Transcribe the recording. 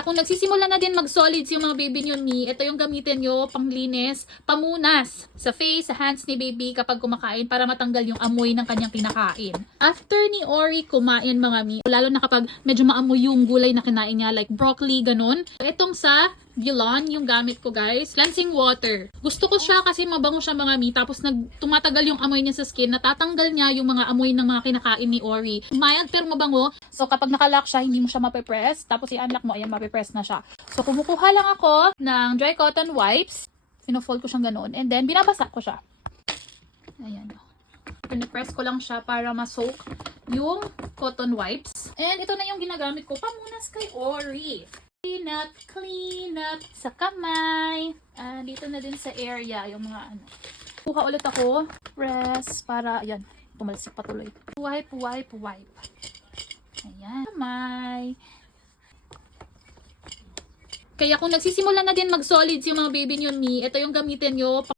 Kung nagsisimula na din mag-solids yung mga baby nyo ni, ito yung gamitin nyo panglinis, pamunas sa face, sa hands ni baby kapag kumakain para matanggal yung amoy ng kanyang kinakain. After ni Ori kumain mga mi, lalo na kapag medyo maamoy yung gulay na kinain niya like broccoli, ganun. Itong sa Vilon, yung gamit ko guys, cleansing water. Gusto ko siya kasi mabango siya mga mi, tapos tumatagal yung amoy niya sa skin, natatanggal niya yung mga amoy ng mga kinakain ni Ori. Mild pero mabango, so kapag nakalock siya, hindi mo siya mape-press, tapos i-unlock mo, ayan, mape-press na siya. So kumukuha lang ako ng dry cotton wipes, sino-fold ko siyang ganoon, and then binabasa ko siya. Ayan. Pinipress ko lang siya para ma-soak yung cotton wipes. And ito na yung ginagamit ko pamunas kay Ori. Clean up sa kamay. Dito na din sa area yung mga ano. Kuha ulit ako. Press para, ayan, tumalsik patuloy. Wipe. Ayan, kamay. Kaya kung nagsisimula na din mag-solids yung mga baby nyo ni, ito yung gamitin nyo.